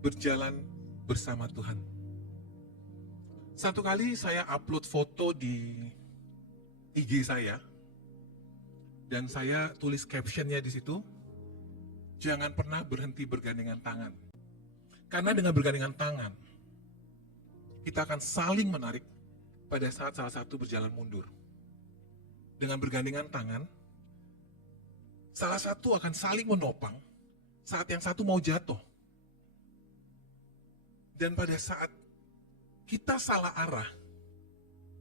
berjalan bersama Tuhan. Satu kali saya upload foto di IG saya, dan saya tulis captionnya di situ, jangan pernah berhenti bergandengan tangan. Karena dengan bergandengan tangan, kita akan saling menarik pada saat salah satu berjalan mundur. Dengan bergandengan tangan, salah satu akan saling menopang saat yang satu mau jatuh. Dan pada saat kita salah arah,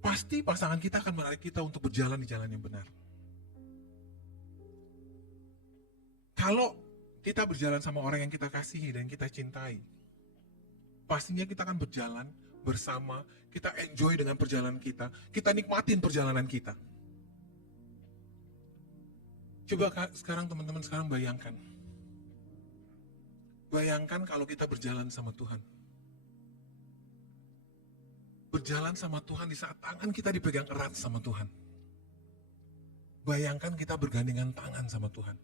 pasti pasangan kita akan menarik kita untuk berjalan di jalan yang benar. Kalau kita berjalan sama orang yang kita kasihi dan kita cintai, pastinya kita akan berjalan bersama, kita enjoy dengan perjalanan kita nikmatin perjalanan kita. Coba sekarang teman-teman bayangkan. Bayangkan kalau kita berjalan sama Tuhan. Berjalan sama Tuhan di saat tangan kita dipegang erat sama Tuhan. Bayangkan kita bergandengan tangan sama Tuhan.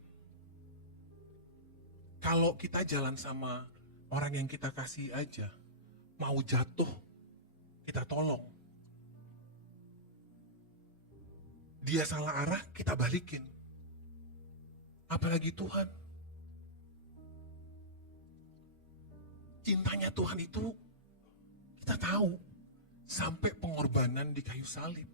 Kalau kita jalan sama orang yang kita kasih aja, mau jatuh, kita tolong. Dia salah arah, kita balikin. Apalagi Tuhan. Cintanya Tuhan itu kita tahu. Sampai pengorbanan di kayu salib.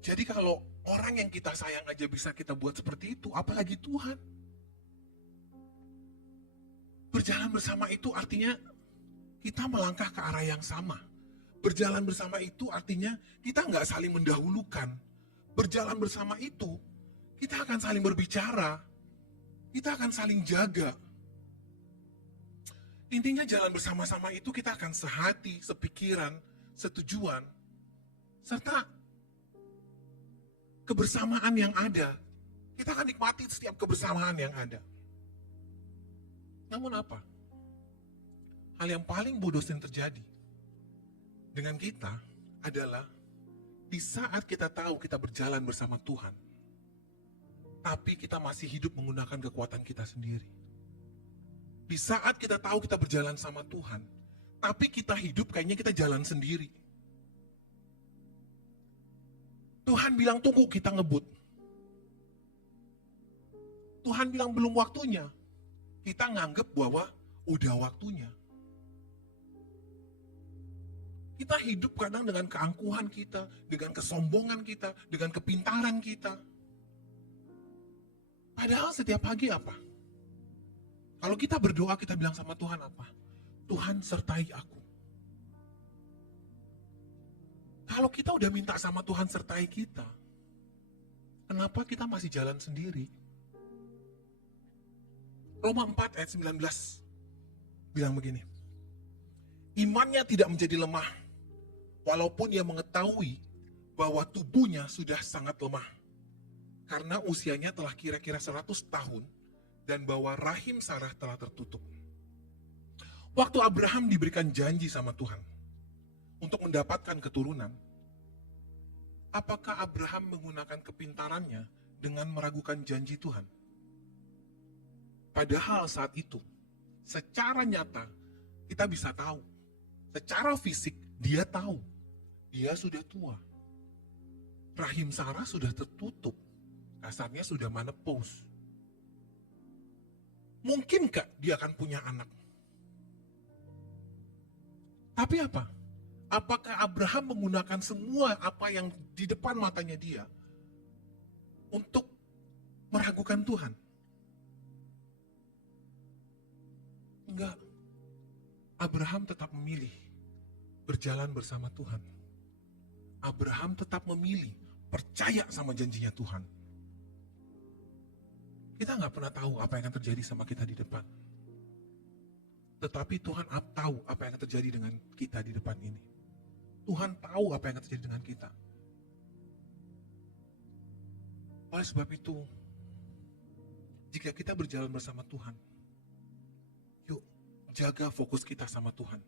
Jadi kalau orang yang kita sayang aja bisa kita buat seperti itu, apalagi Tuhan. Berjalan bersama itu artinya kita melangkah ke arah yang sama. Berjalan bersama itu artinya kita nggak saling mendahulukan. Berjalan bersama itu, kita akan saling berbicara. Kita akan saling jaga. Intinya jalan bersama-sama itu kita akan sehati, sepikiran, setujuan, serta kebersamaan yang ada. Kita akan nikmati setiap kebersamaan yang ada. Namun apa? Hal yang paling bodoh yang terjadi dengan kita adalah di saat kita tahu kita berjalan bersama Tuhan, tapi kita masih hidup menggunakan kekuatan kita sendiri. Di saat kita tahu kita berjalan sama Tuhan, tapi kita hidup kayaknya kita jalan sendiri. Tuhan bilang tunggu, kita ngebut. Tuhan bilang belum waktunya. Kita nganggep bahwa udah waktunya. Kita hidup kadang dengan keangkuhan kita, dengan kesombongan kita, dengan kepintaran kita. Padahal setiap pagi apa? Kalau kita berdoa, kita bilang sama Tuhan apa? Tuhan sertai aku. Kalau kita udah minta sama Tuhan sertai kita, kenapa kita masih jalan sendiri? Roma 4 ayat 19 bilang begini. Imannya tidak menjadi lemah, walaupun ia mengetahui bahwa tubuhnya sudah sangat lemah. Karena usianya telah kira-kira 100 tahun, dan bahwa rahim Sarah telah tertutup. Waktu Abraham diberikan janji sama Tuhan untuk mendapatkan keturunan, apakah Abraham menggunakan kepintarannya dengan meragukan janji Tuhan? Padahal saat itu, secara nyata, kita bisa tahu, secara fisik dia tahu, dia sudah tua. Rahim Sarah sudah tertutup, kasarnya sudah menopause. Mungkinkah dia akan punya anak? Tapi apa? Apakah Abraham menggunakan semua apa yang di depan matanya dia untuk meragukan Tuhan? Enggak. Abraham tetap memilih berjalan bersama Tuhan. Abraham tetap memilih percaya sama janjinya Tuhan. Kita nggak pernah tahu apa yang akan terjadi sama kita di depan. Tetapi Tuhan tahu apa yang akan terjadi dengan kita di depan ini. Tuhan tahu apa yang akan terjadi dengan kita. Oleh sebab itu, jika kita berjalan bersama Tuhan, yuk jaga fokus kita sama Tuhan.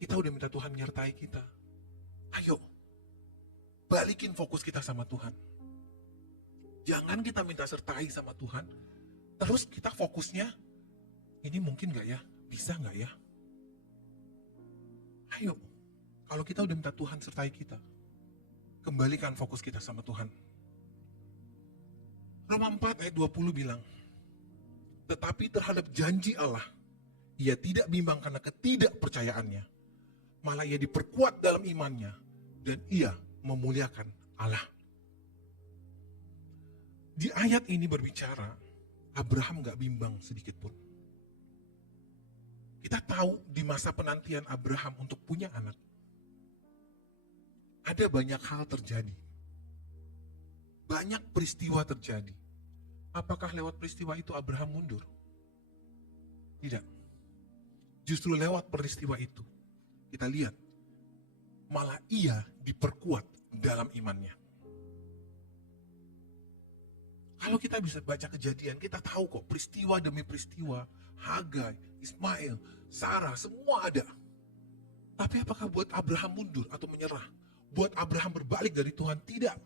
Kita udah minta Tuhan menyertai kita. Ayo, balikin fokus kita sama Tuhan. Jangan kita minta sertai sama Tuhan, terus kita fokusnya ini mungkin nggak ya? Bisa nggak ya? Ayo, kalau kita udah minta Tuhan sertai kita, kembalikan fokus kita sama Tuhan. Roma 4 ayat 20 bilang, tetapi terhadap janji Allah, ia tidak bimbang karena ketidakpercayaannya, malah ia diperkuat dalam imannya, dan ia memuliakan Allah. Di ayat ini berbicara, Abraham gak bimbang sedikit pun. Kita tahu di masa penantian Abraham untuk punya anak, ada banyak hal terjadi. Banyak peristiwa terjadi. Apakah lewat peristiwa itu Abraham mundur? Tidak. Justru lewat peristiwa itu, kita lihat, malah ia diperkuat dalam imannya. Kalau kita bisa baca Kejadian, kita tahu kok peristiwa demi peristiwa, Hagai, Ismail, Sarah, semua ada. Tapi apakah buat Abraham mundur atau menyerah? Buat Abraham berbalik dari Tuhan? Tidak.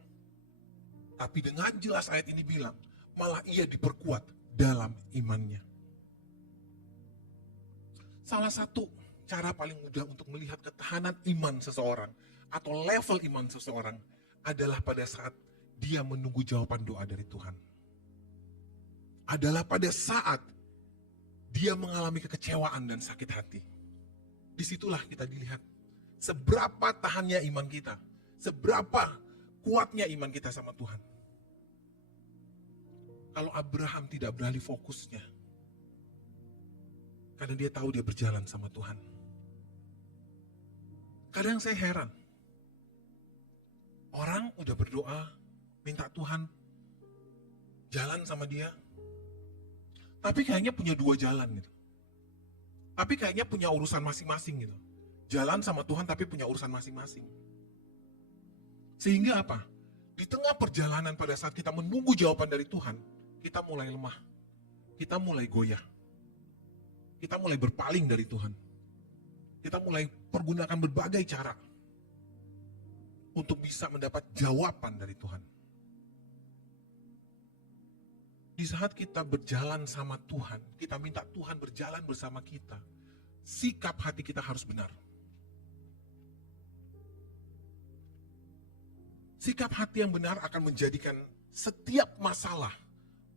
Tapi dengan jelas ayat ini bilang, malah ia diperkuat dalam imannya. Salah satu cara paling mudah untuk melihat ketahanan iman seseorang atau level iman seseorang adalah pada saat dia menunggu jawaban doa dari Tuhan. Adalah pada saat dia mengalami kekecewaan dan sakit hati. Disitulah kita dilihat seberapa tahannya iman kita, seberapa kuatnya iman kita sama Tuhan. Kalau Abraham tidak beralih fokusnya, karena dia tahu dia berjalan sama Tuhan. Kadang saya heran, orang udah berdoa, minta Tuhan jalan sama dia, tapi kayaknya punya dua jalan gitu. Tapi kayaknya punya urusan masing-masing gitu. Jalan sama Tuhan tapi punya urusan masing-masing. Sehingga apa? Di tengah perjalanan pada saat kita menunggu jawaban dari Tuhan, kita mulai lemah. Kita mulai goyah. Kita mulai berpaling dari Tuhan. Kita mulai pergunakan berbagai cara untuk bisa mendapat jawaban dari Tuhan. Di saat kita berjalan sama Tuhan, kita minta Tuhan berjalan bersama kita, sikap hati kita harus benar. Sikap hati yang benar akan menjadikan setiap masalah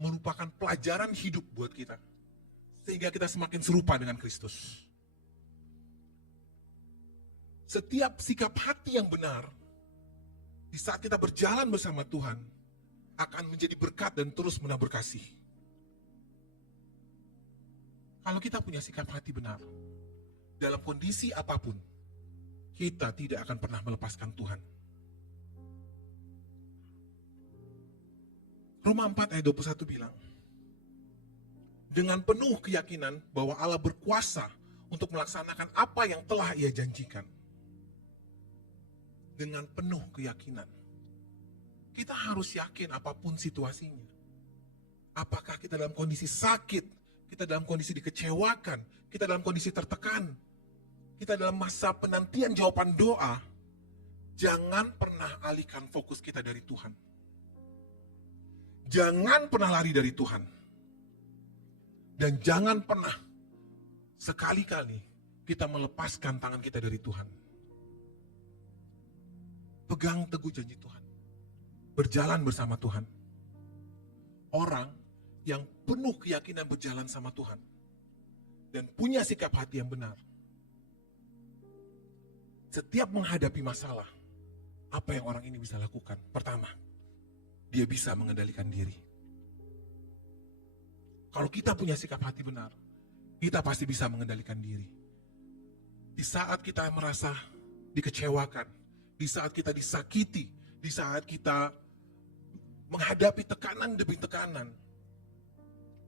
merupakan pelajaran hidup buat kita. Sehingga kita semakin serupa dengan Kristus. Setiap sikap hati yang benar, di saat kita berjalan bersama Tuhan, akan menjadi berkat dan terus menabur kasih. Kalau kita punya sikap hati benar, dalam kondisi apapun, kita tidak akan pernah melepaskan Tuhan. Roma 4 ayat 21 bilang, dengan penuh keyakinan bahwa Allah berkuasa untuk melaksanakan apa yang telah Ia janjikan. Dengan penuh keyakinan. Kita harus yakin apapun situasinya. Apakah kita dalam kondisi sakit, kita dalam kondisi dikecewakan, kita dalam kondisi tertekan, kita dalam masa penantian jawaban doa, jangan pernah alihkan fokus kita dari Tuhan. Jangan pernah lari dari Tuhan. Dan jangan pernah sekali-kali kita melepaskan tangan kita dari Tuhan. Pegang teguh janji Tuhan. Berjalan bersama Tuhan. Orang yang penuh keyakinan berjalan sama Tuhan. Dan punya sikap hati yang benar. Setiap menghadapi masalah, apa yang orang ini bisa lakukan? Pertama, dia bisa mengendalikan diri. Kalau kita punya sikap hati benar, kita pasti bisa mengendalikan diri. Di saat kita merasa dikecewakan, di saat kita disakiti, di saat kita menghadapi tekanan demi tekanan,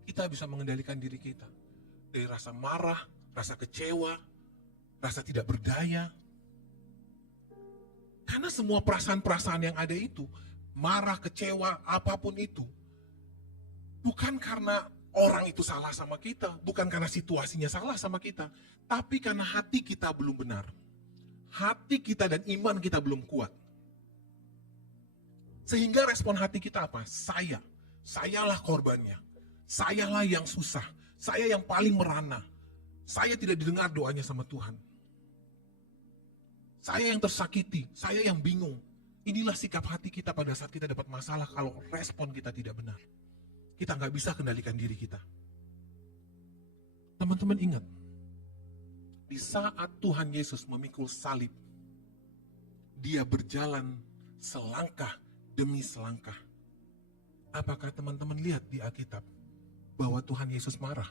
kita bisa mengendalikan diri kita. Dari rasa marah, rasa kecewa, rasa tidak berdaya. Karena semua perasaan-perasaan yang ada itu, marah, kecewa, apapun itu, bukan karena orang itu salah sama kita, bukan karena situasinya salah sama kita, tapi karena hati kita belum benar. Hati kita dan iman kita belum kuat. Sehingga respon hati kita apa? Sayalah korbannya. Sayalah yang susah. Saya yang paling merana. Saya tidak didengar doanya sama Tuhan. Saya yang tersakiti, saya yang bingung. Inilah sikap hati kita pada saat kita dapat masalah kalau respon kita tidak benar. Kita nggak bisa kendalikan diri kita. Teman-teman ingat, di saat Tuhan Yesus memikul salib, dia berjalan selangkah demi selangkah. Apakah teman-teman lihat di Alkitab bahwa Tuhan Yesus marah?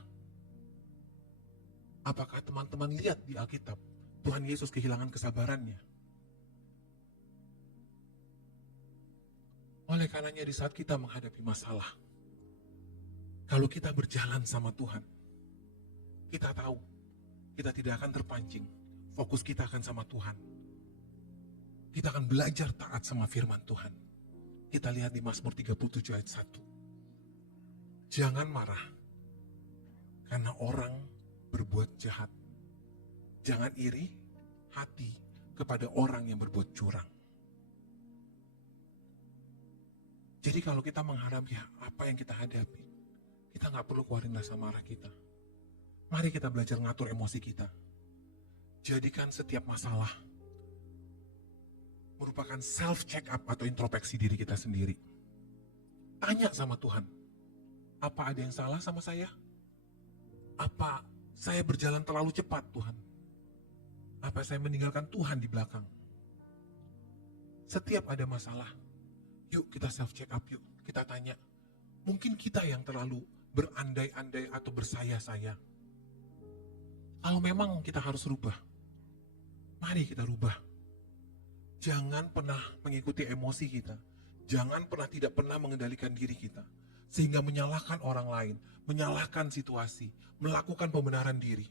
Apakah teman-teman lihat di Alkitab Tuhan Yesus kehilangan kesabarannya? Oleh karenanya di saat kita menghadapi masalah, kalau kita berjalan sama Tuhan, kita tahu kita tidak akan terpancing. Fokus kita akan sama Tuhan. Kita akan belajar taat sama firman Tuhan. Kita lihat di Mazmur 37 ayat 1. Jangan marah karena orang berbuat jahat. Jangan iri hati kepada orang yang berbuat curang. Jadi kalau kita menghadapi apa yang kita hadapi, kita nggak perlu keluarin rasa marah kita. Mari kita belajar ngatur emosi kita. Jadikan setiap masalah merupakan self-check up atau introspeksi diri kita sendiri. Tanya sama Tuhan, apa ada yang salah sama saya? Apa saya berjalan terlalu cepat, Tuhan? Apa saya meninggalkan Tuhan di belakang? Setiap ada masalah, yuk kita self-check up, yuk kita tanya. Mungkin kita yang terlalu berandai-andai atau bersaya-saya. Kalau memang kita harus rubah, mari kita rubah. Jangan pernah mengikuti emosi kita. Jangan tidak pernah mengendalikan diri kita. Sehingga menyalahkan orang lain, menyalahkan situasi, melakukan pembenaran diri.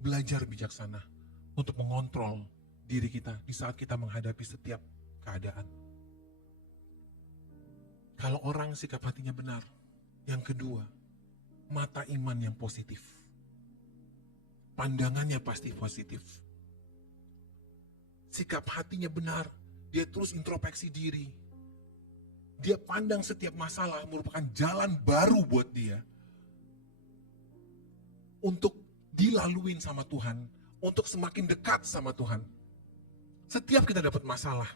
Belajar bijaksana untuk mengontrol diri kita di saat kita menghadapi setiap keadaan. Kalau orang sikap hatinya benar, yang kedua, mata iman yang positif. Pandangannya pasti positif. Sikap hatinya benar, dia terus introspeksi diri. Dia pandang setiap masalah merupakan jalan baru buat dia untuk dilaluin sama Tuhan, untuk semakin dekat sama Tuhan. Setiap kita dapat masalah,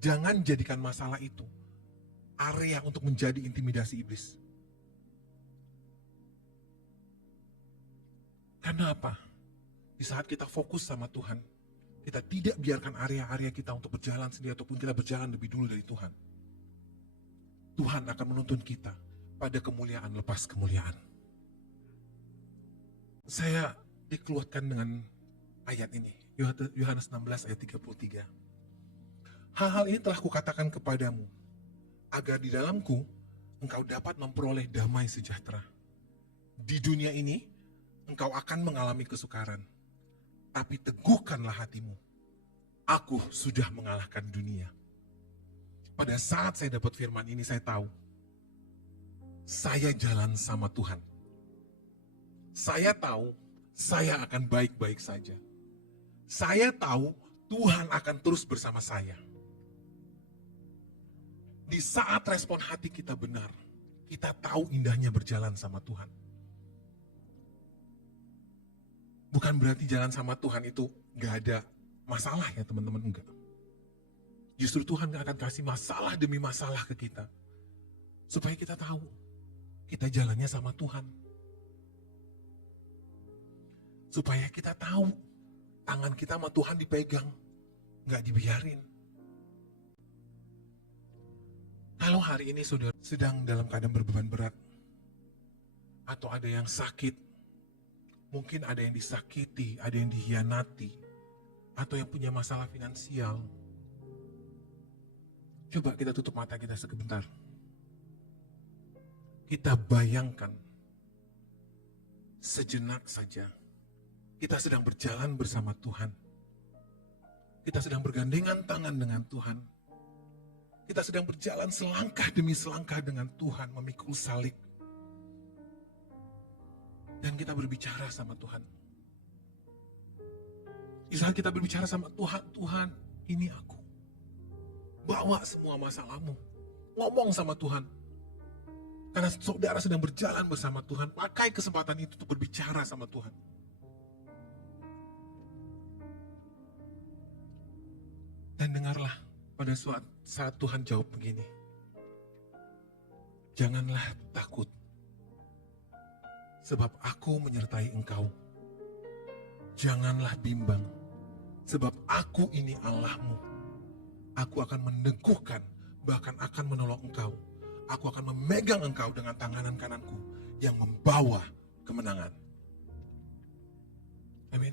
jangan jadikan masalah itu area untuk menjadi intimidasi iblis. Karena apa? Di saat kita fokus sama Tuhan, kita tidak biarkan area-area kita untuk berjalan sendiri ataupun kita berjalan lebih dulu dari Tuhan. Tuhan akan menuntun kita pada kemuliaan lepas kemuliaan. Saya dikeluarkan dengan ayat ini, Yohanes 16 ayat 33. Hal-hal ini telah kukatakan kepadamu, agar di dalamku engkau dapat memperoleh damai sejahtera. Di dunia ini engkau akan mengalami kesukaran. Tapi teguhkanlah hatimu. Aku sudah mengalahkan dunia. Pada saat saya dapat firman ini, saya tahu. Saya jalan sama Tuhan. Saya tahu, saya akan baik-baik saja. Saya tahu, Tuhan akan terus bersama saya. Di saat respon hati kita benar, kita tahu indahnya berjalan sama Tuhan. Bukan berarti jalan sama Tuhan itu gak ada masalah ya teman-teman, enggak. Justru Tuhan gak akan kasih masalah demi masalah ke kita. Supaya kita tahu, kita jalannya sama Tuhan. Supaya kita tahu, tangan kita sama Tuhan dipegang, gak dibiarin. Kalau hari ini saudara sedang dalam keadaan berbeban berat, atau ada yang sakit, mungkin ada yang disakiti, ada yang dikhianati, atau yang punya masalah finansial. Coba kita tutup mata kita sebentar. Kita bayangkan sejenak saja, kita sedang berjalan bersama Tuhan. Kita sedang bergandengan tangan dengan Tuhan. Kita sedang berjalan selangkah demi selangkah dengan Tuhan, memikul salib. Dan kita berbicara sama Tuhan. Di saat kita berbicara sama Tuhan, Tuhan, ini aku. Bawa semua masalahmu. Ngomong sama Tuhan. Karena saudara sedang berjalan bersama Tuhan, pakai kesempatan itu untuk berbicara sama Tuhan. Dan dengarlah pada saat Tuhan jawab begini. Janganlah takut, sebab aku menyertai engkau. Janganlah bimbang, sebab aku ini Allahmu. Aku akan meneguhkan, bahkan akan menolong engkau. Aku akan memegang engkau dengan tangan kananku yang membawa kemenangan. Amin.